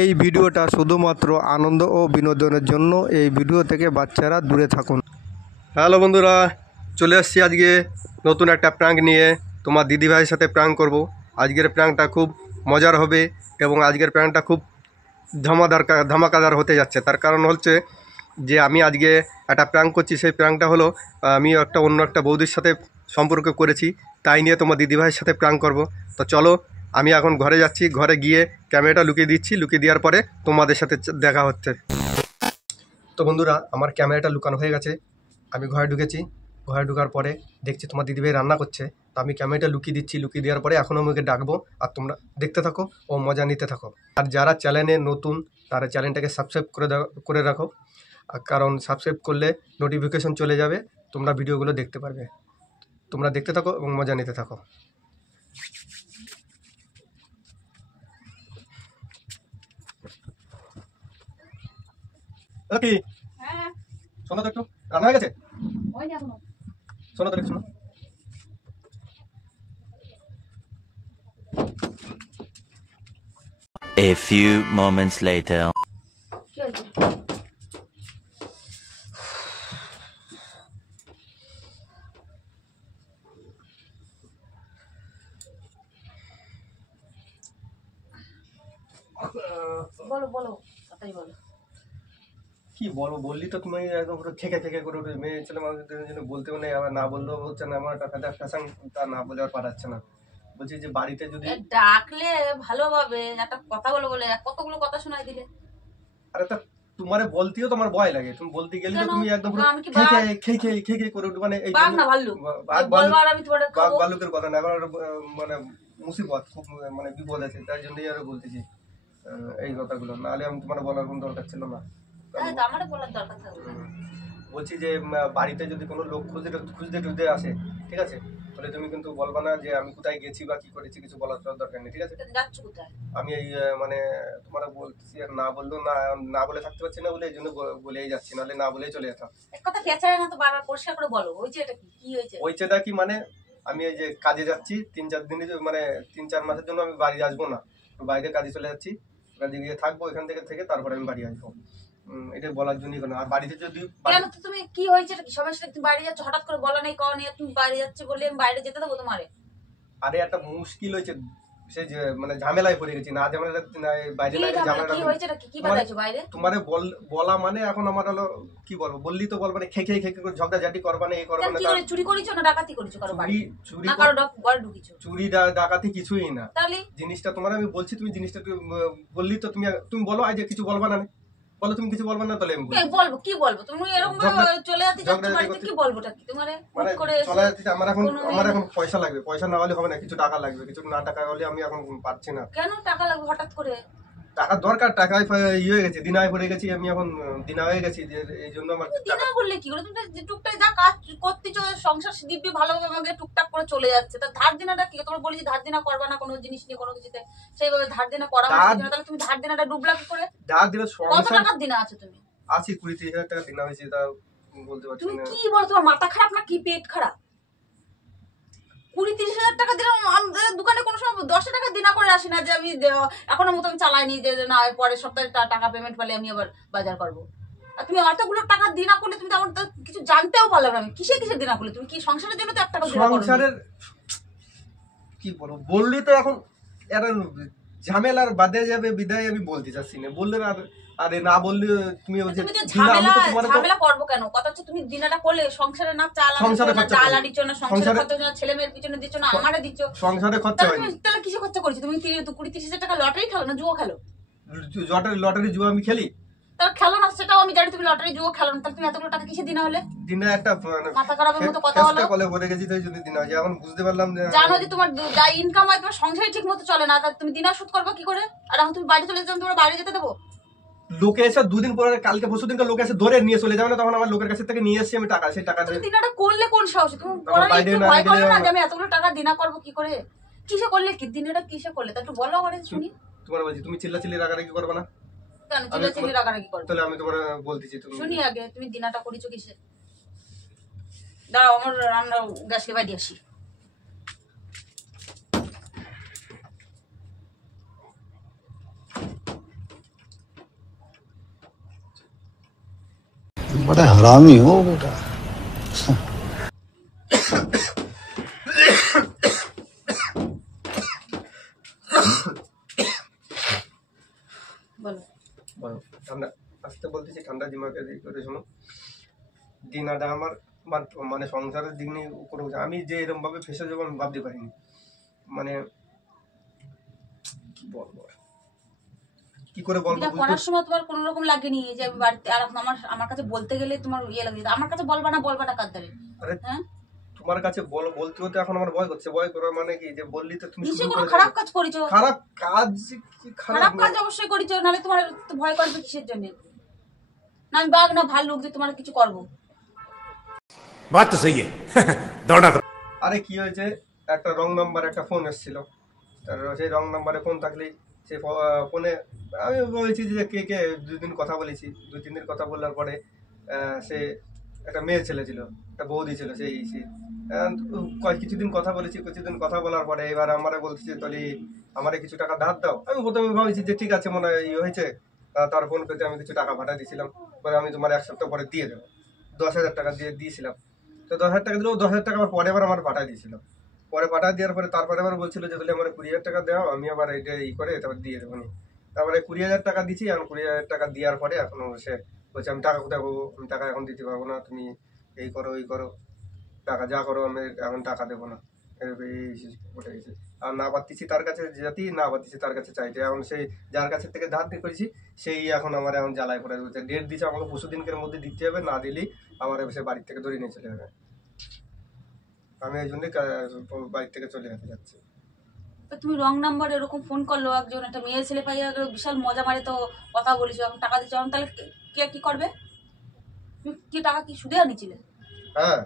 এই ভিডিওটা শুধুমাত্র আনন্দ ও বিনোদনের জন্য। এই ভিডিও থেকে বাচ্চারা দূরে থাকুন। হ্যালো বন্ধুরা, চলে আসছি আজকে নতুন একটা প্র্যাঙ্ক নিয়ে। তোমার দিদিভাইয়ের সাথে প্র্যাঙ্ক করব। আজকের প্র্যাঙ্কটা খুব মজার হবে এবং আজকের প্র্যাঙ্কটা খুব ধামাকাদার হতে যাচ্ছে। তার কারণ হচ্ছে যে আমি আজকে একটা প্র্যাঙ্ক করছি। সেই প্র্যাঙ্কটা হলো আমি অন্য একটা বৌদির সাথে সম্পর্ক করেছি, তাই নিয়ে তোমার দিদিভাইয়ের সাথে প্র্যাঙ্ক করব। তো চলো, আমি এখন ঘরে যাচ্ছি। ঘরে গিয়ে ক্যামেরাটা লুকিয়ে দিচ্ছি। লুকিয়ে দেওয়ার পরে তোমাদের সাথে দেখা হচ্ছে। তো বন্ধুরা, আমার ক্যামেরাটা লুকানো হয়ে গেছে। আমি ঘরে ঢুকেছি। ঘরে ঢোকার পরে দেখছি তোমার দিদিভাই রান্না করছে। তো আমি ক্যামেরাটা লুকিয়ে দিচ্ছি। লুকিয়ে দেওয়ার পরে এখন আমাকে ডাকবো, আর তোমরা দেখতে থাকো ও মজা নিতে থাকো। আর যারা চ্যানেলে নতুন তারা চ্যানেলটাকে সাবস্ক্রাইব করে রাখো, কারণ সাবস্ক্রাইব করলে নোটিফিকেশন চলে যাবে, তোমরা ভিডিওগুলো দেখতে পারবে। তোমরা দেখতে থাকো এবং মজা নিতে থাকো। কি শোনো তো একটু, রান্না হয়ে গেছে? শোনো তো একটু, শোনো। A few moments later. বলো বলো তাড়াতাড়ি বলো। কি বলবো, বললি তো তুমি একদম পুরো খেকে খেকে করে উঠে। মেয়ে ছেলে মানুষদের জন্য বলতেও নেই, আবার না বললেও হচ্ছে না। আমার একটা ফ্যাশন তা না বলে আর পারাচ্ছে না। বলছি যে বাড়িতে যদি ডাকলে ভালোভাবে একটা কথা বলো, বলে কতগুলো কথা শোনাই দিলে। আরে তা তোমারে বলতেও তোমার ভয় লাগে। তুমি বলতে গেলে তো তুমি একদম পুরো আমি কি খেয়ে খেয়ে করে উঠে। মানে এই বাঘ না ভাল্লুক? আমি তোমার বাঘ ভাল্লুকের কথা না, এখন মানে মুসিবত, খুব মানে বিপদ আছে, তাই জন্যই আরো বলতেছি এই কথাগুলো। নাহলে আমি তোমার বলার কোনো দরকার ছিল না। আমার বলার দরকার থাকবে। বলছি যে বাড়িতে যদি কোনো লোক খুঁজতে টুজতে আসে, ঠিক আছে, তাহলে তুমি কিন্তু বলবা না যে আমি কোথায় গেছি বা কি করেছি, কিছু বলার দরকার নেই, ঠিক আছে? যাচ্ছ কোথায়? আমি এই মানে তোমার বলছি, আর না বললেও না বলে থাকতে পারছি না বলে এই জন্য বলেই যাচ্ছি, নাহলে না বলেই চলে যেতাম। এক কথা পেঁচায় না তো, বারবার পরিষ্কার করে বলো। হয়েছে এটা কি হয়েছে? হয়েছেটা কি মানে, আমি এই যে কাজে যাচ্ছি 3-4 দিনের, মানে 3-4 মাসের জন্য আমি বাড়ি আসবো না, বাইরে কাজে চলে যাচ্ছি। কাজে গিয়ে থাকবো, এখান থেকে তারপরে আমি বাড়ি আসবো। এটা বলার জন্যই কেন। আর বাড়িতে যদি কেন তো তুমি কি হয়েছে কি সবার সাথে তুমি বাইরে যাচ্ছ, হঠাৎ করে বলা নেই কও নেই, তুমি বাইরে যাচ্ছে বলে আমি বাইরে যেতে দেবো তোমারে? আরে একটা মুশকিল হয়েছে, সে যে মানে ঝামেলায় পড়ে গেছি। না ঝামেলা বাইরে না ঝামেলা। কি হয়েছে কি বানাইছো বাইরে? তোমারে বলা মানে এখন আমার হলো কি বলবো, বললি তো বলবো না, খেয়ে খেয়ে করে ঝগড়াঝাটি করবা না, এই করবা না। কি করে চুরি করেছো না ডাকাতি করেছো? কারো বাড়ি চুরি না কারো ঘরে ঢুকিছো? চুরি ডাকাতি কিছুই না। তাহলে জিনিসটা তোমার আমি বলছি, তুমি জিনিসটা বললি তো, তুমি বলো আজ কিছু বলবা না। বলো তুমি কিছু বলবা না, তাহলে আমি বলবো। কি বলবো? তুমি এরকম চলে যাচ্ছ বাড়িতে, কি বলবোটা কি তোমারে? মানে চলে যাচ্ছি। আমার এখন পয়সা লাগবে। পয়সা না হলে হবে না, কিছু টাকা লাগবে। কিছু না টাকা হলে আমি এখন পাচ্ছি না। কেন টাকা লাগবে হঠাৎ করে? টাকা দরকার, টাকায় ইয়ে হয়ে গেছে, দিনায় পড়ে গেছি আমি, এখন দিনা হয়ে গেছি, এই জন্য আমার দিনা বললে কি করে? তুমি টুকটাক যা কাজ করতেছো, সংসার দিব্যি ভালোভাবে আমাকে টুকটাক করে চলে যাচ্ছে, তা ধার দিনাটা কি? তোমার বলি যে ধার দিনা করবা না কোনো জিনিস নিয়ে, কোনো কিছুতে সেইভাবে ধার দিনা করা হয় না, তাহলে তুমি ধার দিনাটা ডুবলা কি করে? ধার দিনা কত টাকার দিনা আছে তুমি? আছে 20-30 হাজার টাকা দিনা হয়েছে, তা বলতে পারছি তুমি না। কি বলো, তোমার মাথা খারাপ না কি পেট খারাপ? 20-30 হাজার টাকা দিলাম দোকানে, কোনো সময় 10 টাকা দিনা করে আসি না যে আমি এখনো মতো আমি চালাইনি যে না পরের সপ্তাহে টাকা পেমেন্ট পেলে আমি আবার বাজার করবো। আর তুমি অতগুলো টাকা দিনা করলে তুমি আমার কিছু জানতেও পারলাম না। আমি কিসে দিনা করলে? তুমি কি সংসারের জন্য তো 1 টাকা দিনা করো? সংসারের কি বলবো, বললি তো এখন একটা ঝামেলার বাদে যাবে, বিদায় আমি বলতে চাচ্ছি না। বললে আরে না বললে তুমি ঝামেলা করবো কেন? কথা হচ্ছে তুমি দিনাটা করলে সংসারে না চাল আনিছো না, সংসারে খরচা না, ছেলে মেয়ের পিছনে দিচ্ছ না, আমারে দিচ্ছ, সংসারে খরচা হয়নি। তাহলে কিসে খরচা করেছো তুমি? 20-30 হাজার টাকা লটারি খেলো না জুয়ো খেলো? লটারি জুয়া আমি খেলি? তাহলে খেলো না, সেটাও আমি জানি তুমি লটারি জুয়ো খেলো না, তাহলে তুমি এতগুলো টাকা কিসে দিনা হলে? দিনে একটা মাথা খারাপের মতো কথা হলো। কলে পড়ে গেছি তাই যদি দিনা, এখন বুঝতে পারলাম যে জানো যে তোমার যা ইনকাম হয় তোমার সংসারে ঠিক মতো চলে না, তাহলে তুমি দিনা শোধ করবে কি করে? আর এখন তুমি বাইরে চলে যাও, তোমার বাইরে যেতে দেবো? লোকে এসে 2 দিন পরে, কালকে পরশু দিনকার লোক এসে ধরে নিয়ে চলে যাবে না, তখন আমার লোকের কাছে থেকে নিয়ে এসেছি আমি টাকা। সেই টাকা দিনাটা করলে কোন সাহসে? তুমি ভয় করো না যে আমি এতগুলো টাকা দিনা করবো কি করে? কিসে করলে কি দিনাটা, কিসে করলে তা একটু বলো আমারে শুনি। তোমার বলছি, তুমি চিল্লাচিল্লি রাগারাগি করবে না? কেন চিল্লাচিল্লি রাগারাগি করবে? তাহলে আমি তোমার বলতেছি, তুমি শুনি আগে তুমি দিনাটা করেছো কিসে। দাঁড়াও, আমার রান্না গ্যাস লেবাই দিয়ে আসি। बड़ा हरामी हो बेटा। বলো ঠান্ডা আসতে বলতেছি, ঠান্ডা দিমাগে করে শোনো। দিনাটা আমার মানে সংসারের দিক নিয়ে উপরে উঠে। আমি যে এরকম ভাবে ফেসে যাবো আমি ভাবতে পারিনি। মানে কি বলবো, কি করে বলবো। এটা করার সময় তোমার কোনো রকম লাগেনি যে আমি বাড়িতে, আর আমার কাছে বলতে গেলে তোমার ইয়ে লাগে, আমার কাছে বলবা না কার ধারে? আরে হ্যাঁ, তোমার কাছে বলতে হতে এখন আমার ভয় করছে। ভয় করা মানে কি, যে বললি তো তুমি নিশ্চয়ই শুরু কোনো করে খারাপ দেবে। কাজ করেছো। খারাপ কাজ কি খারাপ কাজ অবশ্যই করেছো, নাহলে তোমার তো ভয় করবে কিসের জন্য? না আমি বাঘ না ভাল্লুক যে তোমার কিছু করবো। बात तो सही है दौड़ना तो আরে কি হয়েছে, একটা রং নাম্বার একটা ফোন এসেছিল। সেই রং নাম্বারে ফোন থাকলেই সেই ফোনে আমি বলেছি যে কে 2 দিন কথা বলেছি। 2-3 দিন কথা বলার পরে সে একটা মেয়ে ছেলে ছিল, একটা বৌদি ছিল। সেই কিছুদিন কথা বলেছি। কিছুদিন কথা বলার পরে এবার আমারে বলতেছে তলি আমারে কিছু টাকা ধার দাও। আমি প্রথমে ভাবছি যে ঠিক আছে, মনে হয় হয়েছে। তার ফোন পেতে আমি কিছু টাকা পাঠিয়ে দিয়েছিলাম। পরে আমি তোমার 1 সপ্তাহ পরে দিয়ে দেবো। 10,000 টাকা দিয়েছিলাম। তো 10,000 টাকা দিলেও 10,000 টাকা আবার পরে আমার পাঠিয়ে দিয়েছিল। পরে পাঠিয়ে দেওয়ার পরে তারপরে আবার বলছিল যে তাহলে আমার 20,000 টাকা দেওয়া, আমি আবার এটা করে তারপর দিয়ে দেবো। তারপরে 20,000 টাকা দিচ্ছি। এখন 20,000 টাকা দেওয়ার পরে এখন সে বলছে আমি টাকা কোথায় পাবো, আমি টাকা এখন দিতে পারবো না, তুমি এই করো ওই করো, টাকা যা করো, আমি এখন টাকা দেবো না। উঠে গেছে। আর না পারতেছি তার কাছে যেতে, না পারতেছি তার কাছে চাইতে। এখন সেই যার কাছে থেকে ধার দিয়ে করেছি সেই এখন আমার এখন জ্বালায় পড়ে দিচ্ছে। ডেট দিচ্ছে আমাকে 20 দিনের মধ্যে দিতে হবে, না দিলেই আমার সে বাড়ির থেকে ধরে নিয়ে চলে যাবে। আমি এই জন্যই বাড়ি থেকে চলে যেতে যাচ্ছি। তুমি রং নাম্বার এরকম ফোন করলো একজন, একটা মেয়ে ছেলে পাইয়া গেল, বিশাল মজা মারে তো কথা বলেছো, এখন টাকা দিচ্ছ, তাহলে কে কি করবে? তুমি কি টাকা কি সুদে আনিছিলে? হ্যাঁ,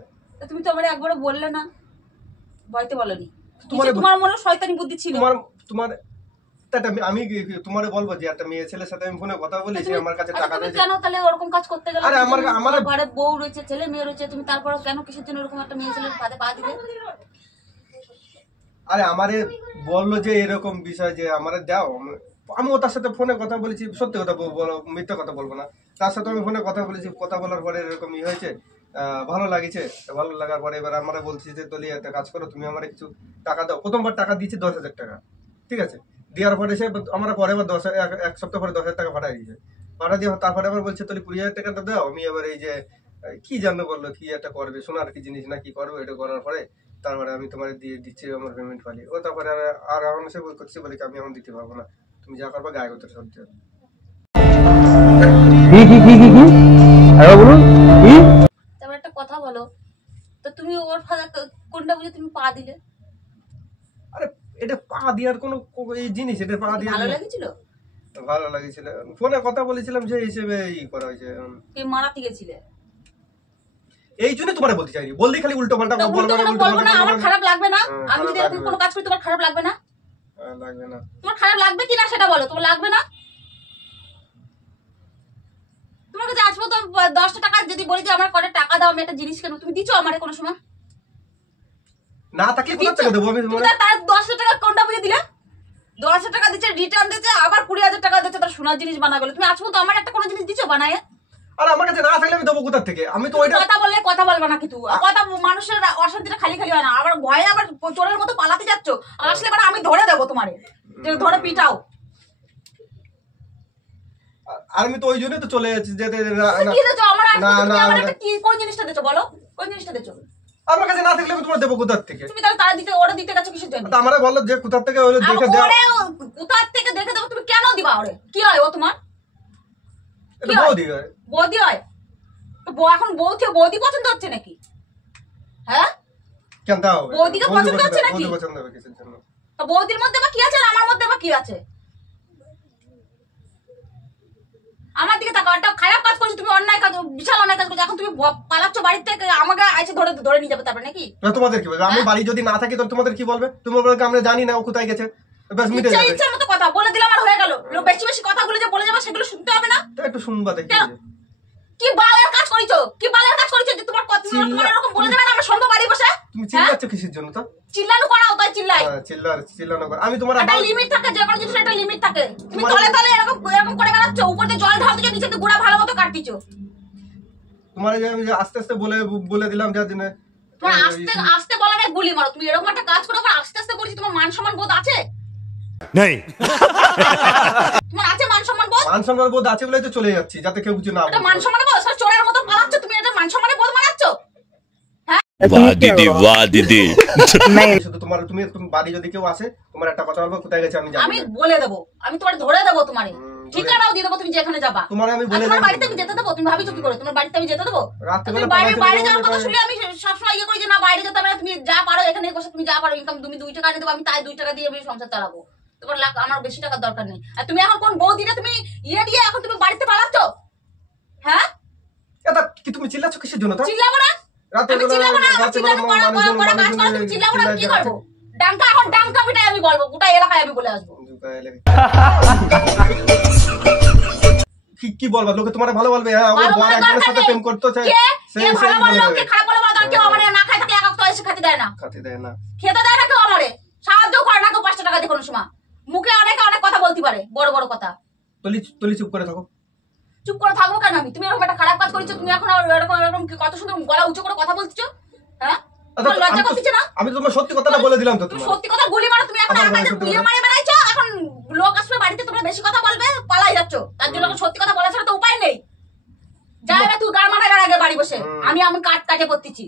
তুমি তো আমার একবারও বললে না, ভয়তে বলনি। তোমার মনে শয়তানি বুদ্ধি ছিল। তোমার আমি তোমারে বলবো যে একটা মেয়ে ছেলের সাথে আমি ফোনে কথা বলেছি, আমার কাছে টাকা তুমি দিয়েছে। কেন তাহলে ওরকম কাজ করতে গেলে? আরে আমার ঘরে বউ রয়েছে, ছেলে মেয়ে রয়েছে, তুমি তারপরে কেন কিসের জন্য এরকম একটা মেয়ে ছেলের ফাঁদে পা দিলে? আরে আমারে বললো যে এরকম বিষয় যে আমারে দাও। আমিও তার সাথে ফোনে কথা বলেছি, সত্যি কথা বলো, মিথ্যা কথা বলবো না। তার সাথে আমি ফোনে কথা বলেছি। কথা বলার পরে এরকম হয়েছে, ভালো লাগছে। ভালো লাগার পরে এবার আমরা বলছি যে তলি একটা কাজ করো, তুমি আমার কিছু টাকা দাও। প্রথমবার টাকা দিয়েছি 10,000 টাকা, ঠিক আছে। দেওয়ার পরে সে আমরা পরে আবার 1 সপ্তাহ পরে 10,000 টাকা পাঠিয়ে দিয়েছে। পাঠিয়ে দিয়ে তারপরে আবার বলছে তলি 20,000 টাকাটা দাও। আমি এবার এই যে কি জানো বললো কি একটা করবে, সোনার কি জিনিস না কি করবে, এটা করার পরে তারপরে আমি তোমার দিয়ে দিচ্ছি আমার পেমেন্ট ফালি। ও তারপরে আর আমার সে করছি বলে আমি এখন দিতে পারবো না, তুমি যা করবে গায়ে করতে সব দিও। তারপর একটা কথা বলো তো, তুমি ওর ফাঁদে কোনটা বুঝে তুমি পা দিলে? আরে এটা পা দেওয়ার কোনো এই জিনিস, এটা পা দিয়ে ভালো লেগেছিল? ভালো লাগছিল। ফোনে কথা বলেছিলাম সেই হিসেবে কথা হয়েছে। কে মারাতে গেছিলে? এই জন্য তোমার বলতে চাইনি, বললি খালি উল্টো পাল্টা বলবো না, আমার খারাপ লাগবে না? আমি যদি এরকম কোনো কাজ করি তোমার খারাপ লাগবে না? লাগবে না। তোমার খারাপ লাগবে কিনা সেটা বলো, তোমার লাগবে না? তোমার কাছে আসবো তো 10টা টাকা যদি বলি যে আমার করে টাকা দাও, আমি একটা জিনিস কেন, তুমি দিছো আমারে কোনো সময়? না থাকলে কোথা থেকে দেবো আমি? তার 10 টাকা কোনটা বুঝে দিলে? 10 টাকা দিচ্ছে, রিটার্ন দিচ্ছে, আবার 20,000 টাকা দিচ্ছে, তার সোনার জিনিস বানা গেলো। তুমি আসবো তো আমার একটা কোনো জিনিস দিছো বানায়? আর আমার কাছে না থাকলে আমি দেবো কোথা থেকে? আমি তো ওইটা কথা বললে কথা বলবে না কিন্তু কথা, মানুষের অশান্তিটা খালি খালি হয় না, আবার ভয়ে আবার চোরের মতো পালাতে যাচ্ছ। আসলে মানে আমি ধরে দেবো তোমারে, যে ধরে পিটাও। আর আমি তো ওই জন্য তো চলে যাচ্ছি যেতে। কি দিছো আমার? আমার একটা কি কোন জিনিসটা দিছো বলো, কোন জিনিসটা দিছো? আমার কাছে না থাকলে আমি তোমার দেবো কোথা থেকে? তুমি তাহলে তারা দিতে ওরা দিতে গেছো কিসের জন্য? আমারে বললো যে কোথা থেকে হলো দেখে দাও। কোথা থেকে দেখে দেবো, তুমি কেন দিবা ওরে? কি হয় ও তোমার? এটা বৌদি হয়। বৌদি হয়? এখন বৌদি পছন্দ হচ্ছে নাকি? হ্যাঁ, কেন দাও? বৌদিকে পছন্দ হচ্ছে নাকি? বৌদি পছন্দ হবে কিসের জন্য? বৌদির মধ্যে বা কি আছে আর আমার মধ্যে বা কি আছে? আমার দিকে তাকাও, একটা খারাপ কাজ করছো তুমি, অন্যায় কাজ, বিশাল অন্যায় কাজ করছো। এখন তুমি পালাচ্ছ বাড়ি থেকে, আমাকে এসে ধরে নিয়ে যাবে তারপরে নাকি? তোমাদের কি বলবে? আমি বাড়ি যদি না থাকি তো তোমাদের কি বলবে? তুমি বলবে আমরা জানি না ও কোথায় গেছে, ব্যাস মিটে যাবে। ইচ্ছার মতো কথা বলে দিলাম আর হয়ে গেল। বেশি বেশি কথাগুলো যে বলে যাবে সেগুলো শুনতে হবে না? তো একটু শুনবা দেখি। কি বালের কাজ করিছো, কি বালের কাজ করিছো যে তোমার তোমার এরকম বলে দেবে না আমরা শুনবো বাড়ি বসে? তুমি চিল্লাচ্ছ কিসের জন্য? তো চিল্লানো করাও, তাই চিল্লাই। চিল্লানো কর। আমি তোমার একটা লিমিট থাকে, যে কোনো কিছুর একটা লিমিট থাকে। তুমি তলে তলে এরকম করে বেড়াচ্ছ, উপর দিয়ে জল ঢালতেছো, নিচে দিয়ে গুড়া ভালো মতো কাটতিছো। তোমার এই যে আমি যে আস্তে আস্তে বলে দিলাম যার জন্য তোমার আস্তে আস্তে বলা না গুলি মারো। তুমি এরকম একটা কাজ করো আবার আস্তে আস্তে বলছি, তোমার মান সম্মান বোধ আছে? नहीं তোমার আছে মান সম্মান বোধ? মান সম্মান বোধ আছে বলেই তো চলে যাচ্ছি, যাতে কেউ কিছু না এটা বলে। মান সম্মান বোধ? সব চোরের মতো পালাচ্ছ তুমি, এটা মান সম্মানের বোধ মানাচ্ছ? वाह दीदी শুধু তুমি বাড়ি যদি কেউ আসে, তোমার একটা কথা বলবো, কোথায় গেছে আমি জানি আমি না। বলে দেবো, আমি তোমার ধরে দেবো, তোমারে ঠিকানাও দিয়ে দেবো, তুমি যেখানে যাবা। তোমারে আমি আর বলে তোমার দেবো। বাড়িতে আমি যেতে দেবো? তুমি ভাবিছো কি করে তোমার বাড়িতে আমি যেতে দেবো? রাত্রিবেলা তুমি বাইরে পালাতে বাইরে বেরোবো যাওয়ার কথা বলে- শুনলে আমি সবসময় ইয়ে করি যে না বাইরে যেতে হবে না, তুমি যা পারো এখানে বসে তুমি যা পারো ইনকাম, তুমি 2 টাকা এনে দেবো, আমি তাই 2 টাকা দিয়ে আমি সংসার চালাবো। তোমার আমার বেশি টাকার দরকার নেই। আর তুমি এখন কোন বৌদিটা তুমি ইয়ে দিয়ে এখন তুমি বাড়িতে পালাচ্ছ? হ্যাঁ, এটা কি তুমি চিল্লাচ্ছ কিসের জন্য? চিল্লাবো না? আমি চিল্লাবো না? আমার চিল্লানো করা কাজ করো, তুমি চিল্লাবো না? কি করবো? ডাঙ্কা এখন ডাঙ্কা পিটাই আমি বলবো, গোটা এলাকায় আমি বলে আসবো। কি বলবা? লোকে তোমার ভালো বলবে, হ্যাঁ আমার বর একজনের সাথে প্রেম করতে চায়, কে ভালো বললো কে খারাপ বললো বলো? কেউ আমারে না খায় থাকে একা তো এসে খেতে দেয় না, খাতে দেয় না। খেতে দেয় না কেউ আমারে, সাহায্য করে না কেউ 5 টাকা দিয়ে কোনো সময়। মুখে অনেকে অনেক কথা বলতে পারে, বড় বড় কথা। তলি চুপ করে থাকো। চুপ করে থাকবো কেন আমি? তুমি এরকম একটা খারাপ কাজ করেছো, তুমি এখন এরকম কত সুন্দর গলা উঁচু করে কথা বলছো, হ্যাঁ? তোমার লজ্জা করছে না? আমি তো তোমার সত্যি কথাটা বলে দিলাম তো। তুমি তোমার সত্যি কথা গুলি মারো, তুমি এখন আবার আমার কাছে সত্যি বিয়ে কথা। মারি বেড়াইছো, এখন লোক আসবে বাড়িতে, তোমরা বেশি কথা বলবে, পালাই যাচ্ছ। তার জন্য এখন সত্যি কথা বলা ছাড়া তো উপায় নেই। যাই না তুই গাল মারার আগে বাড়ি বসে, আমি কাট কাটে করতেছি।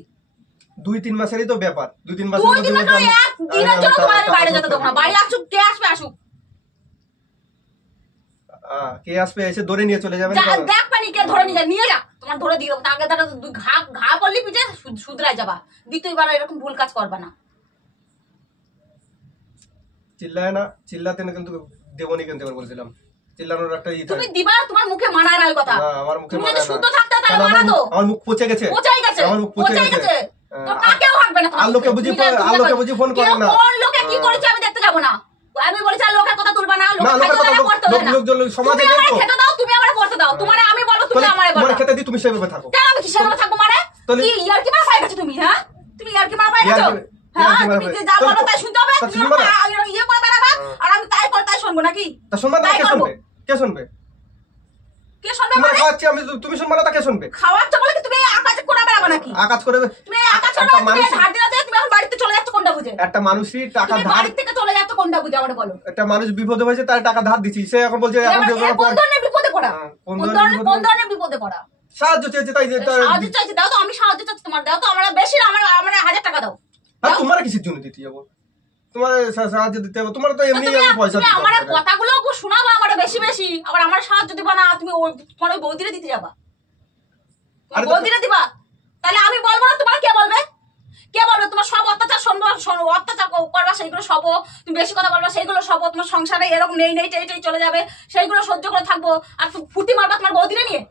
2-3 মাসেরই তো ব্যাপার, 2-3 মাসের 2 মধ্যে দিন ধরে এক দিনের জন্য তোমার আমি বাইরে যেতে দেবো না। বাইরে আসুক, কে আসবে আসুক, কে আসবে এসে ধরে নিয়ে চলে যাবে। দেখ পানি কে ধরে নিয়ে যা, তোমার ধরে দিয়ে দেবো। আগে ধরে ঘা পড়লি পিঠে শুধরাই যাবা, দ্বিতীয়বার এরকম ভুল কাজ করবা না। চিল্লায় না, চিল্লাতে না কিন্তু দেবনি কিন্তু এবার বলছিলাম, চিল্লানোর একটা ই তুমি থাকে। দিবা, তোমার মুখে মানায় না ওই কথা। না আমার মুখে তুমি মানায় যদি না। শুদ্ধ থাকতে তাহলে কারণ মানা তো। আমার মুখ পচে গেছে, পচাই গেছে, আমার মুখ পচে পচাই গেছে। গেছে। তো কাকেও হাঁটবে না তোমার আর লোকে মুখে। বুঝি তুমি যা- আর লোকে বুঝি ফোন করে কেউ না। কোন লোকে কি করেছে আমি দেখতে যাবো না। আমি বলেছি আর লোকের কথা তুলবা না, না, লোকের লোকের কথা কথা করতে দেয় না। লোক সমাজে তুমি আমারে দেখো। খেতে দাও, তুমি আমারে করতে দাও, তোমারে আমি বলবো, তুমি আমারে বলো। তোমার খেতে দিই, তুমি সেভাবে থাকো। কেন আমি কিসের মতো থাকবো মানে? তাহলে- কি ইয়ার্কি মারা পাই গেছো তুমি? হ্যাঁ, তুমি ইয়ার্কি মারা পাই গেছো? হ্যাঁ, ইয়ার্কি মারা তুমি পাই- যে যা বলো তাহলে- তাই শুনতে হবে, তা তুমি শুনবা না? ইয়ে করে বেড়াবা, আর আমি তাই করে তাই শুনবো নাকি? তা শুনবা না, তাই কে করবো। শুনবে? কে শুনবে? কে শুনবে তোমার মানে? খাওয়াচ্ছি আমি, তুমি শুনবা না, তা কে শুনবে? খাওয়াচ্ছ বলে কি তুমি এই আকাশে করে বেড়াবা নাকি? আকাজ করে তুমি এই আকাশ করে একটা বেড়াচ্ছ, তুমি মানুষ, এই ধার দিনাতে, তুমি এখন বাড়িতে চলে যাচ্ছ কোনটা বুঝে? একটা মানুষই টাকা তুমি ধার, বাড়ি থেকে চলে যাচ্ছ কোনটা বুঝে আমারে বলো? একটা মানুষ বিপদে হয়েছে, তার টাকা ধার দিচ্ছি, সে এখন বলছে এখন দিয়ে দেওয়ার কোন পর ধরনের বিপদে পড়া? কোন কোন ধরনের ধরনের কোন ধরনের বিপদে পড়া? সাহায্য চেয়েছে, তাই সাহায্য চাইছি, দাও তো, আমি সাহায্য চাচ্ছি তোমার, দাও তো, আমরা বেশি না, আমরা 1000 টাকা দাও। আর তোমার কিসের জন্য দিতে যাবো? তোমার সাহায্য দিতে হবে, তোমার তো এমনি তুমি পয়সা তুমি দিতে আমার হবে। কথাগুলো শোনাবা আমারে বেশি বেশি, আবার আমার সাহায্য দিবা না, তুমি তোমার ওই বৌদিরে দিতে যাবা, আরে তো- বৌদিরে দিবা, তাহলে আমি বলবো না, তোমার কে বলবে? কে বলবে? তোমার সব অত্যাচার শুনবো, অত্যাচার করবা সেইগুলো সব, তুমি বেশি কথা বলবা সেইগুলো সব, তোমার সংসারে এরকম নেই নেই টেই চলে যাবে, সেইগুলো সহ্য করে থাকবো, আর তুমি ফুর্তি মারবা তোমার বৌদিরে নিয়ে,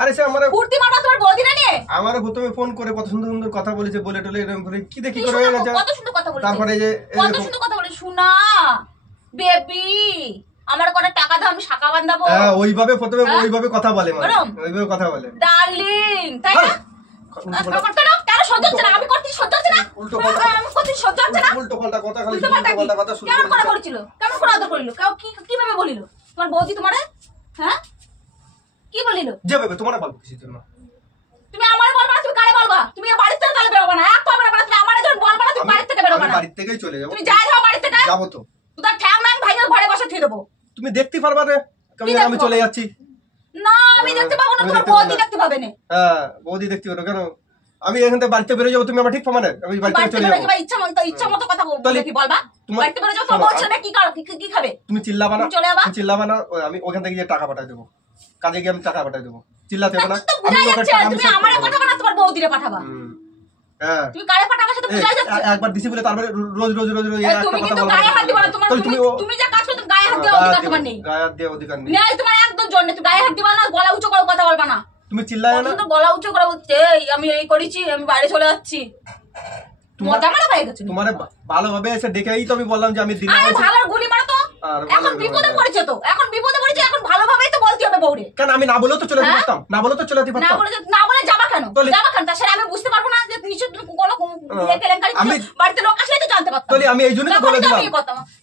আরে সে আমার ফুর্তি মারবা তোমার বৌদিরে নিয়ে। আমার প্রথমে ফোন করে কত সুন্দর সুন্দর কথা বলেছে, বলে টলে এরকম করে কি দেখি কি করে হয়ে সুন্দর- গেছে। কত সুন্দর কথা বলেছে, তারপরে যে কত এরকম- সুন্দর কথা বলে, শোনা বেবি আমার করে টাকা দাও, আমি শাখা বান্ধাবো, হ্যাঁ ওইভাবে প্রথমে হ্যাঁ? ওইভাবে কথা বলে, মানে ওরম? ওইভাবে কথা বলে। ডার্লিং, তাই না? কেন সহ্য হচ্ছে না? আমি করতে সহ্য হচ্ছে না? উল্টো পাল্টা। আমি করতে সহ্য হচ্ছে না? উল্টো পাল্টা কথা, খালি উল্টো পাল্টা কি? উল্টো পাল্টা কথা শুরু কেমন করে করে বলেছিল? কেমন করে আদর করিল? কিভাবে বলিল তোমার বৌদি তোমারে? হ্যাঁ, কি বলিল? যাবে তোমার বলবো কিসের জন্য? তুমি আমারে বলবা না, তুমি কারে বলবা? তুমি এই বাড়ি থেকে তাহলে বেরোবা না, এক পা বেরোবা না, তুমি আমারে যখন বলবা না, তুমি বাড়ি থেকে বেরোবা আমি না, বাড়ি থেকেই চলে যাবো। তুমি যাই যাও বাড়ি থেকে, যাবো তো, তোর ঠ্যাং ম্যাং ভাইকে ঘরে বসে থুয়ে দেবো। তুমি দেখতে পারবা না কি আমি দেখবো? চলে যাচ্ছি। না আমি দেখতে পাবো না, আমি তোমার দেখতে পাবো বৌদি না। দেখতে পাবে না। হ্যাঁ বৌদি দেখতে পারো কেন? আমি এখান থেকে বাড়িতে বেরোয় যাবো, তুমি আমার ঠিক পাবা না? আমি বাড়ি থেকে বাড়িতে চলে বেরো যাবো। যাবা, ইচ্ছা মতো কথা বলবে তাহলে- কি বলবা? তোমার- বাড়িতে বেরো যাও, তোমার বউ ছেলে কি কি খাবে? তুমি চিল্লাবা না, তুমি চলে যাবা? তুমি চিল্লাবা না, আমি ওখান থেকে গিয়ে টাকা পাঠাই দেবো, কাজে গিয়ে আমি টাকা পাঠাই দেবো, চিল্লাতে হবে না। তো আমি বুঝাই লোকের যাচ্ছে, টাকা আমি তুমি সব আমারে করবো। পাঠাবা না, তোমার বৌদিরে পাঠাবা। হ্যাঁ তুমি কারে পাঠাবা সেটা বুঝাই যাচ্ছে। একবার দিছি বলে তারপরে রোজ রোজ রোজ রোজ এই একটা তুমি কথা কিন্তু বলা গায়ে হাত দিবা না, তোমার তাহলে তুমি তুমি তুমি যা কাজ করো তুমি গায়ে হাত দেওয়ার অধিকার তোমার নেই। গায়ে হাত দিয়ে অধিকার নেই। নেই তোমার একদম জন্য, তুমি গায়ে হাত দিবা না, গলা উঁচু করে কথা বলবা না। তুমি চিল্লায় না, কিন্তু গলা উঁচু করে বলছে এই আমি এই করেছি, আমি বাইরে চলে যাচ্ছি, মজা মারা পাই গেছে। তোমার ভালোভাবে এসে দেখেই তো আমি বললাম যে আমি দিনে আরে হয়েছে। ভালো গুলি মারো তো, আর ভালো এখন বিপদে গুলি পড়েছে তো, এখন বিপদে পড়েছে, এখন ভালোভাবেই তো বলতে হবে বউরে। কেন আমি না বলেও তো চলে যেতে হ্যাঁ? পারতাম, না বলেও তো চলে যেতে না পারতাম। বলে না বলে যাবা কেন? কেন? যাবো কেন? তাছাড়া আমি বুঝতে পারবো না যে নিশ্চয় তুমি কোনো কেলেঙ্কারি বাড়িতে লোক আসলে তো জানতে পারতাম। তাহলে আমি এই জন্য তো বলে দিলাম।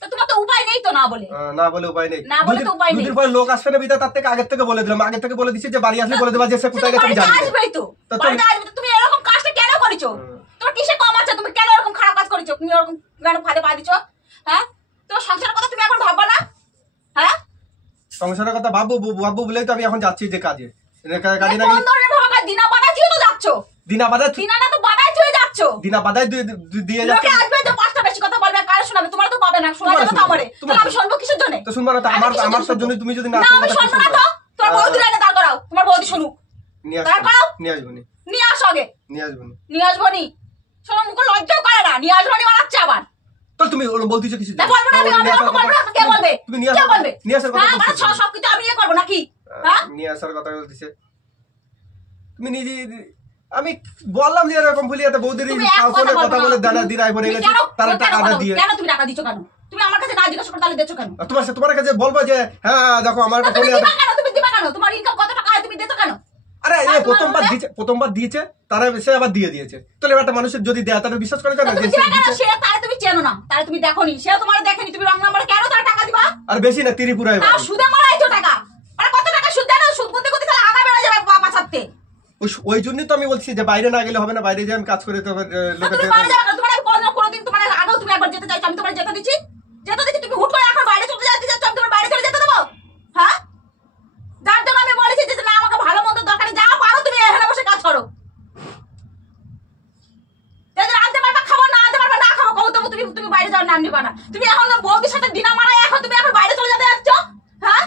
তো তোমার তো উপায় নেই তো না বলে। না বলে উপায় নেই। না বলে তো উপায় নেই। দুদিন পরে লোক আসবে না বিদা, তার থেকে আগের থেকে বলে দিলাম। আগের থেকে বলে দিছি যে বাড়ি আসলে বলে দেবা যে সে কোথায় গেছে আমি জানি। আসবেই তো। বাড়িতে আসবে তো। তুমি এরকম কাজটা কেন করেছো? তোমার কিসে কম আছে? তুমি কেন এরকম খারাপ কাজ করেছো? তুমি এরকম কেন ফাঁদে পা দিছো? হ্যাঁ? তোমার সংসারের কথা তুমি এখন ভাববা না? হ্যাঁ? সংসারের কথা ভাববো বলেই তো আমি এখন যাচ্ছি যে কাজে। কাজে না কোন ধরনের ভাবা? দিনা বাদাইছিও তো যাচ্ছো। দিনাটা তো বাদাইছিও যাচ্ছো। দিনা বাদাই দিয়ে যাচ্ছে। লোকে আসবে তো পাঁচটা বেশি কথা বলবে, কার শোনাবে? তোমার তো পাবে না, শোনা যাবে তো আমারে। তাহলে আমি শুনবো কিসের জন্য? তো শুনবা না তো আমার তোর জন্য। তুমি যদি না না আমি শুনবো না তো। তোমার বৌদি এনে দাঁড় করাও, তোমার বৌদি শুনুক। নিয়ে আসবো নি। নিয়ে আসো আগে। নিয়ে আসবো নি শোনো, মুখ লজ্জাও করে না। নিয়ে আসবো নি বানাচ্ছে আবার। তো তুমি বলতেছো কিছু? বলবো না আমি ওরকম বলবো না। কে বলবে? তুমি কে বলবে? নিয়ে আসার কথা বলছো। সবকিছু আমি করবো নাকি? হ্যাঁ, নিয়ে আসার কথা বলতেছে। তুমি নিজে আমি বললাম যে এরকম ভুলিয়াতে বৌদির ফোনে কথা বলে দানা দিরাই পড়ে গেছে, তার টাকাটা দিয়ে। কেন তুমি টাকা দিছো কেন? তুমি আমার কাছে না জিজ্ঞাসা করে তাহলে দিছো কেন? তোমার কাছে বলবো যে হ্যাঁ দেখো আমার একটা তুমি ফোনে দিবা কেন? তুমি দিবা কেন? তোমার ইনকাম কত টাকা হয়? তুমি দিছো কেন? আরে এই প্রথমবার দিয়েছে, তারা সে আবার দিয়ে দিয়েছে। তাহলে একটা মানুষের যদি দেয় তাহলে বিশ্বাস করে কেন? তুমি দিবা কেন? সে তারে তুমি চেনো না, তারে তুমি দেখোনি, সে তোমারে দেখেনি, তুমি রং নাম্বারে কেন তার টাকা দিবা? আর বেশি না, ত্রিপুরায় আর সুদে মারাইছো টাকা। আরে কত টাকা সুদ দেন? সুদ গুনতে গুনতে তাহলে আগা বেড়ে যাবে পাছাতে। ওই জন্যই তো আমি বলছি যে বাইরে না গেলে হবে না, বাইরে যে আমি কাজ করে তো লোকের তুমি বাইরে যাবে না। তোমার কোনোদিন তোমার আগেও তুমি একবার যেতে চাইছো, আমি তোমার যেতে দিচ্ছি। তুমি হুট করে এখন বাইরে চলে যেতে চাচ্ছ, আমি তোমার বাইরে চলে যেতে দেবো? হ্যাঁ, যার জন্য আমি বলেছি যে না আমাকে ভালো মন্দ দরকার, যা পারো তুমি এখানে বসে কাজ করো। যদি আনতে পারবা খাবো, না আনতে পারবা না খাবো। কত তুমি বাইরে যাওয়ার নাম নিবা না। তুমি এখন বৌদির সাথে দিনা মারাই এখন তুমি এখন বাইরে চলে যেতে যাচ্ছ। হ্যাঁ,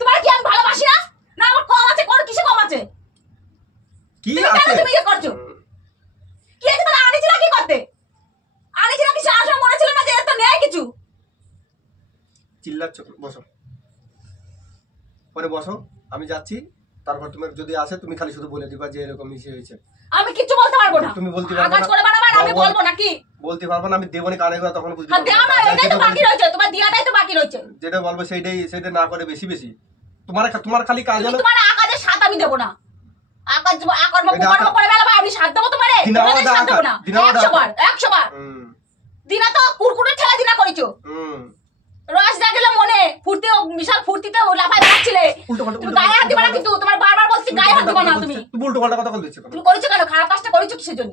তোমার কি আমি ভালোবাসি না? না আমার কম আছে? কোন কিসে কম আছে? কি আছে? তুমি কি করছো? কি আছে? তাহলে আনিছিলা কি করতে? আনিছিলা কি সাহস মনে ছিল না যে এত নেই কিছু? চিল্লাচ্ছ? বসো, পরে বসো, আমি যাচ্ছি। তারপর তুমি যদি আসে তুমি খালি শুধু বলে দিবা যে এরকম ইসে হয়েছে। আমি কিছু বলতে পারবো না। তুমি বলতে পারবে না। আকাশ করে বানাবা, আমি বলবো নাকি? বলতে পারবো না, আমি দেবনি কানে করে তখন বুঝবি। হ্যাঁ দেও না, এটাই তো বাকি রয়েছে, তোমার দিয়াটাই তো বাকি রয়েছে। যেটা বলবো সেটা না করে বেশি তোমার খালি কাজ হলো। তোমার আকাশের সাথ আমি দেব না। আকাশ আকর্ম করে বেলাবা আমি সাথ দেবো তোমারে? তোমাদের সাথ দেব না। 100 বার দিনা তো কুরকুরে ঠেলা দিনা করেছো। রস জাগিলে মনে ফুর্তি, বিশাল ফুর্তিতে লাফায় যাচ্ছিলে। তুমি গায়ে হাত দিবা না, কিন্তু তোমার বারবার বলছি গায়ে হাত দিবা না। তুমি উল্টো পাল্টা কথা বলছো। তুমি করেছো কেন? খারাপ কাজটা করেছো কিসের জন্য?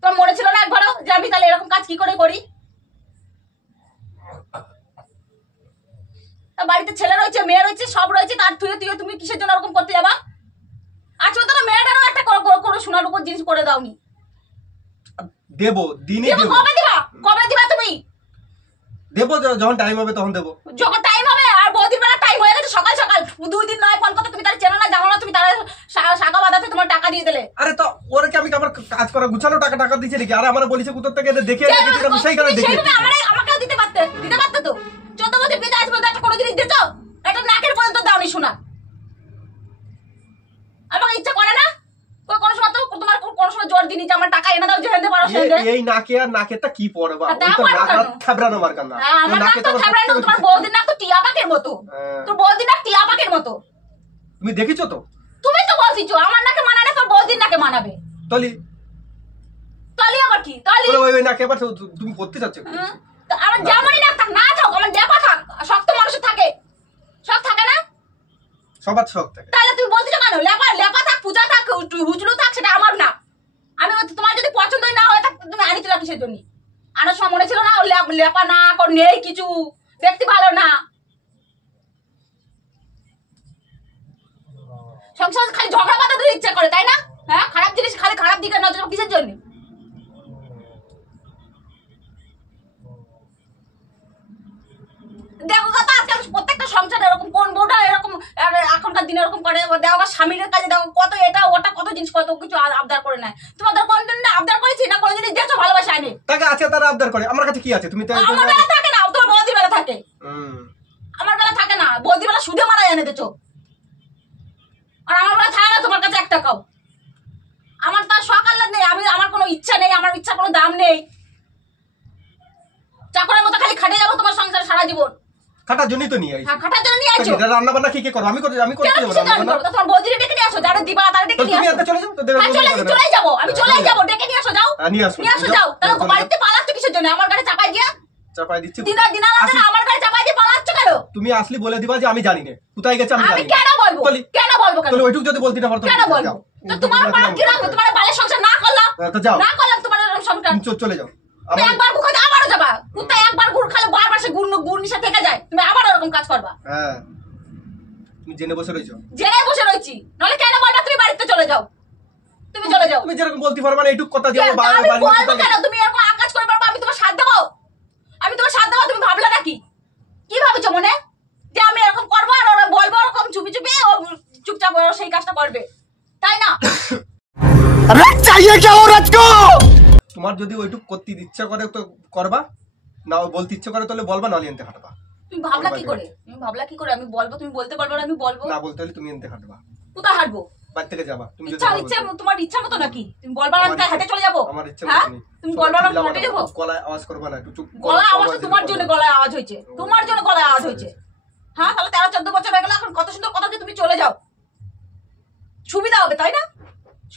তোমার মনে ছিল না একবারও যে আমি তাহলে এরকম কাজ কি করে করি? বাড়িতে ছেলে রয়েছে, মেয়ে রয়েছে, সব রয়েছে, তার তুই তুমি কিসের জন্য এরকম করতে যাবা? আজকে তো মেয়েটারও একটা করে সোনার উপর জিনিস করে দাওনি। দেবো, দিনই দেবো। কবে দিবা তুমি? দেবো যখন টাইম হবে তখন দেবো। যখন টাইম হবে। আর বহুদিন বেলা টাইম হয়ে গেছে, সকাল 2 দিন নয় ফোন করতে, তুমি তার চেনো না জানো না, তুমি তার শাখা বাঁধাতে তোমার টাকা দিয়ে দিলে। আরে তো ওরা কি আমি আমার কাজ করা গুছানো টাকা দিচ্ছে নাকি? আরে আমার বলেছে কোথা থেকে দেখে আমি সেইখানে দেখে আমাকেও দিতে পারতে তো। 14 বছর বিয়ে আসবে একটা কোনো জিনিস দিত? একটা নাকের পর্যন্ত দাওনি শোনা। আমাকে ইচ্ছা করে না কোনো সময় তো তোমার কোনো সময় জোর দিনি যে আমার টাকা এনে দাও, যে এনে পারো সেনে। এই নাকে আর নাকেরটা কি পড়ে বাবা? ওই তো নাক থাবড়ানো মার্কা না। আমার নাক তো থাবড়ানো, তোমার বৌদির নাক তো টিয়া পাকের মতো। তোর বৌদির নাক টিয়া পাকের মতো। তুমি দেখেছো তো? তুমি তো বলছিছো আমার নাকে মানাবে, তোর বৌদির নাকে মানাবে। তলি আবার কি? তলি ওই নাকে আবার তুমি করতে চাচ্ছ? আমার জামাই নাক থাক না থাক, আমার ডেপা থাক, শক্ত মানুষের থাকে, শখ থাকে না? সবার শখ থাকে। তাহলে তুমি বলতেছো কেন? লেপা থাক, পূজা থাক, হুজলু থাক, সেটা আমার না। আমি তোমার যদি পছন্দই না হয় থাকতে তুমি আনিছিল কিসের জন্য? আনার সময় মনে ছিল না লেপা না নেই কিছু, দেখতে ভালো না। সংসার খালি ঝগড়া বাঁধা দিতে ইচ্ছা করে, তাই না? হ্যাঁ, খারাপ জিনিস খালি খারাপ দিকে নজর কিসের জন্য? দেখো কথা আজকাল প্রত্যেকটা সংসারে এরকম, কোন বউটা এরকম এখনকার দিনে এরকম করে? দেখো স্বামীর কাছে দেখো কত এটা ওটা কত জিনিস কত কিছু আবদার করে নেয়। তোমাদের কোনদিন আবদার করেছি না? কোনদিন দেখছো ভালোবাসা আনে? টাকা আছে তারা আবদার করে, আমার কাছে কি আছে? তুমি তো আমার বেলা থাকে না, তোমার বৌদির বেলা থাকে। আমার বেলা থাকে না, বৌদির বেলা সুদে মারা এনে দিচ্ছ। আর আমার বেলা থাকে না তোমার কাছে 1 টাকাও। আমার তার শখ আহ্লাদ নেই, আমার কোনো ইচ্ছা নেই, আমার ইচ্ছা কোনো দাম নেই। চাকরের মতো খালি খাটে যাবো তোমার সংসারে সারা জীবন। খাটার জন্যই তো নিয়ে আইছি। হ্যাঁ, খাটার জন্য নিয়ে আইছো। রান্না বান্না কি করে? আমি করতে কেন যাবো কিসের জন্য রান্না করবো? তোমার বৌদিরে ডেকে নিয়ে আসো, যারা দিবা তারা ডেকে নিয়ে তুমি আসো। এত চলে যাও তো দেখো হ্যাঁ, চলেই যাবো, আমি চলেই যাবো, ডেকে নিয়ে আসো, যাও নিয়ে আসো নিয়ে আসো, যাও। তাহলে বাড়িতে পালাচ্ছ কিসের জন্য? আমার গাড়ি চাপাই দিয়া চাপাই দিচ্ছি। দিনা দিনা আমার গাড়ি চাপাই দিয়ে পালাচ্ছ কেন? তুমি আসলি বলে দিবা যে আমি জানি না কোথায় গেছে, আমি আমি জানি কেন বলবো? কেন বলবো? কেন তাহলে ওইটুকু যদি বলতে না পারতো কেন বলবো? তো তোমার উপর কি রাখবে? তোমার বাড়ির সংসার না করলাম, তো যাও, না করলাম তোমার এরকম সংসার। চলে যাও। তুমি একবার গুড় খাতে আবারও যাবা। কোথায় একবার গুড় খালে বারবার সে গুড় নিশা থেকে যায়, তুমি আবার এরকম কাজ করবা। হ্যাঁ, তুমি জেনে বসে রইছো। জেনে বসে রইছি, নলে কেন বলবা? তুমি বাড়িতে চলে যাও, তুমি চলে যাও। তুমি যেরকম বলতে পারবা না এইটুকু কথা দিয়ে আমি বলবো কেন? তুমি এরকম আকাজ করে পারবা? আমি তোমার সাথ দেবো? আমি তোমার সাথ দেবো? তুমি ভাবলে নাকি? কি ভাবছো মনে যে আমি এরকম করবো আর ওরা বলবো এরকম চুপি চুপি ও চুপচাপ ও সেই কাজটা করবে, তাই না? তোমার যদি ওইটুকু করতে ইচ্ছা করে তো করবা, না বলতে ইচ্ছা করে তাহলে বলবা, নাহলে এনতে হাঁটবা। তুমি ভাবলা কি করে? আমি বলবো, তুমি বলতে পারবে না, আমি বলবো। না বলতে হলে তুমি এনতে হাঁটবা, কোথায় হাঁটবো? বাড়ি থেকে যাবা। তুমি যদি তোমার ইচ্ছা মতো নাকি? তুমি বলবা না, আমি তাই হেঁটে চলে যাবো? আমার ইচ্ছা হ্যাঁ, মতো নেই। তুমি বলবা না, আমি হেঁটে যাবো? গলায় আওয়াজ করবা না, একটু চুপ। গলায় আওয়াজ তো তোমার জন্য গলায় আওয়াজ হয়েছে, তোমার জন্য গলায় আওয়াজ হয়েছে। হ্যাঁ, তাহলে 13-14 বছর হয়ে গেল, এখন কত সুন্দর কথা কি তুমি চলে যাও। সুবিধা হবে, তাই না?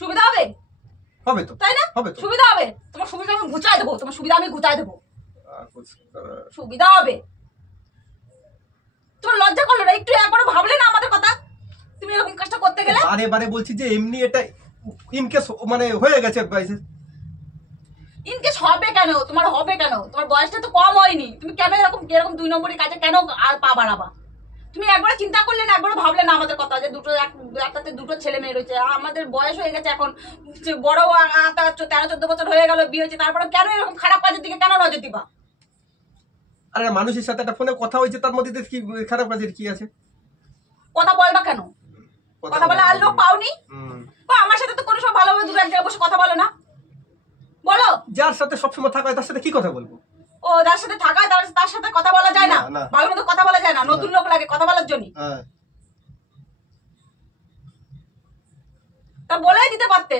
সুবিধা হবে, হবে তো, তাই না? হবে তো। সুবিধা হবে, তোমার সুবিধা আমি ঘুচাই দেবো, তোমার সুবিধা আমি ঘুচাই দেবো, সুবিধা হবে। তোমার লজ্জা করলো না একটু? একবারও ভাবলে না আমাদের কথা? তুমি এরকম কাজটা করতে গেলে? বারে বারে বলছি যে এমনি এটা ইনকেস মানে হয়ে গেছে। ইনকেস হবে কেন? তোমার হবে কেন? তোমার বয়সটা তো কম হয়নি, তুমি কেন এরকম 2 নম্বরের কাজে কেন আর পা বাড়াবা? তুমি একবার চিন্তা করলে না, একবার ভাবলে না আমাদের কথা যে একটাতে দুটো ছেলে মেয়ে রয়েছে, আমাদের বয়স হয়ে গেছে এখন, বড় 13-14 বছর হয়ে গেল বিয়ে হয়েছে, তারপরে কেন এরকম খারাপ কাজের দিকে কেন নজর দিবা? আরে মানুষের সাথে একটা ফোনে কথা হয়েছে, তার মধ্যে কি খারাপ কাজের কি আছে? কথা বলবা কেন? কথা বলে আর লোক পাওনি? আমার সাথে তো কোনো সময় ভালোভাবে দূরে এক জায়গায় বসে কথা বলো না, বলো? যার সাথে সবসময় থাকা হয় তার সাথে কি কথা বলবো? ও যার সাথে থাকা হয় তার সাথে কথা বলা যায় না? ভালো মতো কথা বলা যায় না? নতুন লোক লাগে কথা বলার জন্য? তা বলেই দিতে পারতে।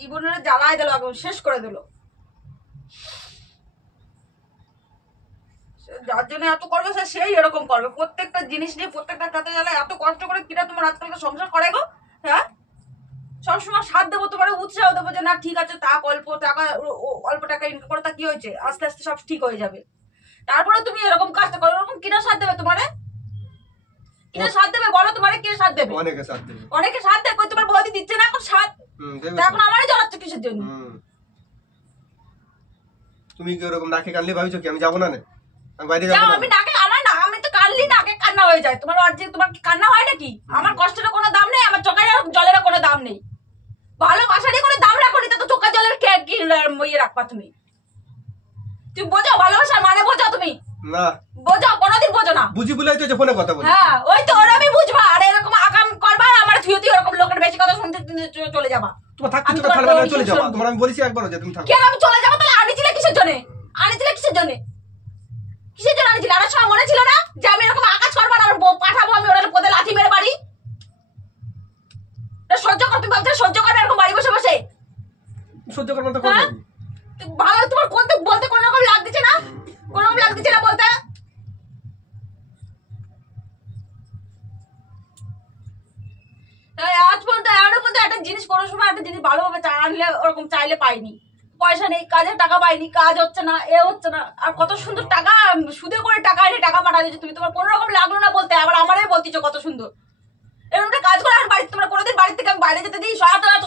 জীবনের জ্বালায় দিল, একদম শেষ করে দিল। যার জন্য এত করবে সেই এরকম করবে, প্রত্যেকটা জিনিস নিয়ে প্রত্যেকটা কাজে জ্বালায় এত কষ্ট করে কিনা তোমার আজকালকার সংসার করে গো। হ্যাঁ, সবসময় সাথ দেবো, তোমার উৎসাহ দেবো যে না ঠিক আছে, অল্প টাকা ইনকাম করে তা কি হয়েছে, আস্তে আস্তে সব ঠিক হয়ে যাবে। তারপরে তুমি এরকম কাজটা করো, এরকম কিনা সাথ দেবে তোমারে? কিনা সাথ দেবে বলো? তোমারে কে সাথ দেবে? অনেকে সাথ দেবে, অনেকে সাথ দেবে। তোমার বৌদি দিচ্ছে না এখন সাথ? এখন আমারই জ্বালাচ্ছে কিসের জন্য? তুমি কি ওরকম নাকে কানলে ভাবিছো কি আমি যাবো না? আমি বাইরে যাবো আমি নাকে, আমার না, আমি তো কানলি নাকে কান্না হয়ে যায়। তোমার অর্ধেক, তোমার কি কান্না হয় নাকি? আমার কষ্টের কোনো দাম নেই, আমার চোখের জলের কোনো দাম নেই, ভালোবাসারই কোনো দাম রাখো নি, তো চোখের জলের কি ইয়ে রাখবা তুমি? তুমি বোঝাও ভালোবাসার মানে, বোঝাও তুমি? না বোঝাও, কোনোদিন বোঝো না। বুঝি বলেই তো যে ফোনে কথা বলি। হ্যাঁ, ওই তো ওরা আমি বুঝবা, আর এরকম আকাম করবা আর আমার থিওতি এরকম লোকের বেশি কথা শুনতে চলে যাবা। তোমার থাকতে তো খালবারে চলে যাবা। তোমার আমি বলেছি একবার যে তুমি থাকো। কেন আমি চলে যাবো? তাহলে আনিছিলে কিসের জন্য? আনিছিলে কিসের জন্য? কিসের জন্য আনিছিলে? আমার সময় মনে ছিল না যে আমি এরকম আকাশ করবো আর পাঠাবো আমি ওরা পদে লাথি মেরে বাড়ি? সহ্য কর, তুমি ভাবছো সহ্য করবে এরকম বাড়ি বসে বসে? সহ্য করবো তো করবো। ভালো, তোমার বলতে কোনো রকম লাগ দিচ্ছে না? কোনো রকম লাগ দিচ্ছে না বলতে? আজ পর্যন্ত এখনো পর্যন্ত একটা জিনিস কোনো সময় একটা জিনিস ভালোভাবে আনলে ওরকম চাইলে পাইনি। পয়সা নেই, কাজের টাকা পাইনি, কাজ হচ্ছে না, এ হচ্ছে না। আর কত সুন্দর টাকা সুদে করে টাকা এনে টাকা পাঠা দিচ্ছ তুমি, তোমার কোনো রকম লাগলো না বলতে, আবার আমারই বলতেছো কত সুন্দর। এরকম একটা কাজ করে আর বাড়িতে তোমার কোনোদিন বাড়ি থেকে আমি বাইরে যেতে দিই?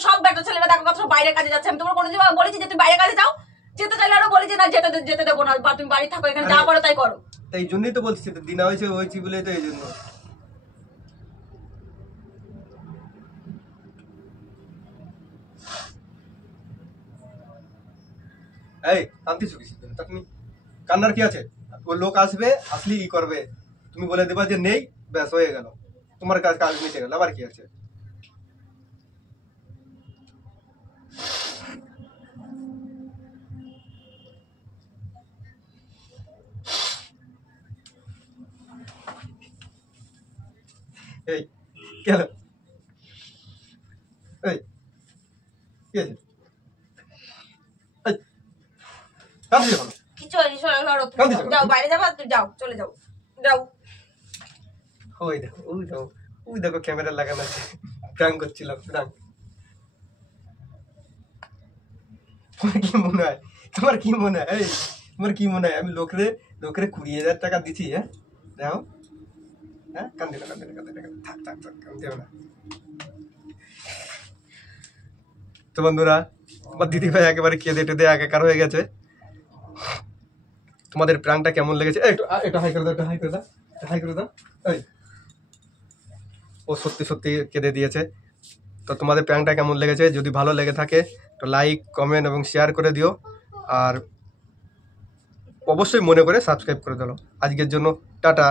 সব বেটা ছেলেরা দেখো কত বাইরে কাজে যাচ্ছে, আমি তোমার কোনোদিন বলেছি যে তুমি বাইরে কাজে যাও? যেতে চাইলে আরো বলি যে না যেতে দেবো না, বা তুমি বাড়ি থাকো, এখানে যা করো তাই করো। এই জন্যই তো বলছি, দিনা হয়েছি বলে তো এই জন্য। এই কান্তি শুকিস তুমি, কান্নার কি আছে? ওই লোক আসবে, আসলি ই করবে, তুমি বলে দেবা যে নেই, ব্যাস হয়ে গেল, তোমার কাজ মিটে গেল, আবার কি আছে? এই কি হলো? এই কি আছে? যাও বাইরে যাবা, তুমি যাও, চলে যাও, যাও। ওই দেখো ওই দেখো ক্যামেরা লাগানো আছে, প্র্যাঙ্ক করছিলাম প্র্যাঙ্ক। তোমার কি মনে হয় এই তোমার কি মনে হয় আমি লোকরে 20,000 টাকা দিচ্ছি? হ্যাঁ দেখো, হ্যাঁ কান্দিও না থাক কান্দিও না। তো বন্ধুরা, আমার দিদি ভাই একেবারে কেঁদে টেঁদে একাকার হয়ে গেছে। তোমাদের প্র্যাঙ্কটা কেমন লেগেছে? একটু হাই করে দাও। এই ও সত্যি কেঁদে দিয়েছে। তো তোমাদের প্র্যাঙ্কটা কেমন লেগেছে? যদি ভালো লেগে থাকে তো লাইক, কমেন্ট এবং শেয়ার করে দিও, আর অবশ্যই মনে করে সাবস্ক্রাইব করে দিও। আজকের জন্য টাটা।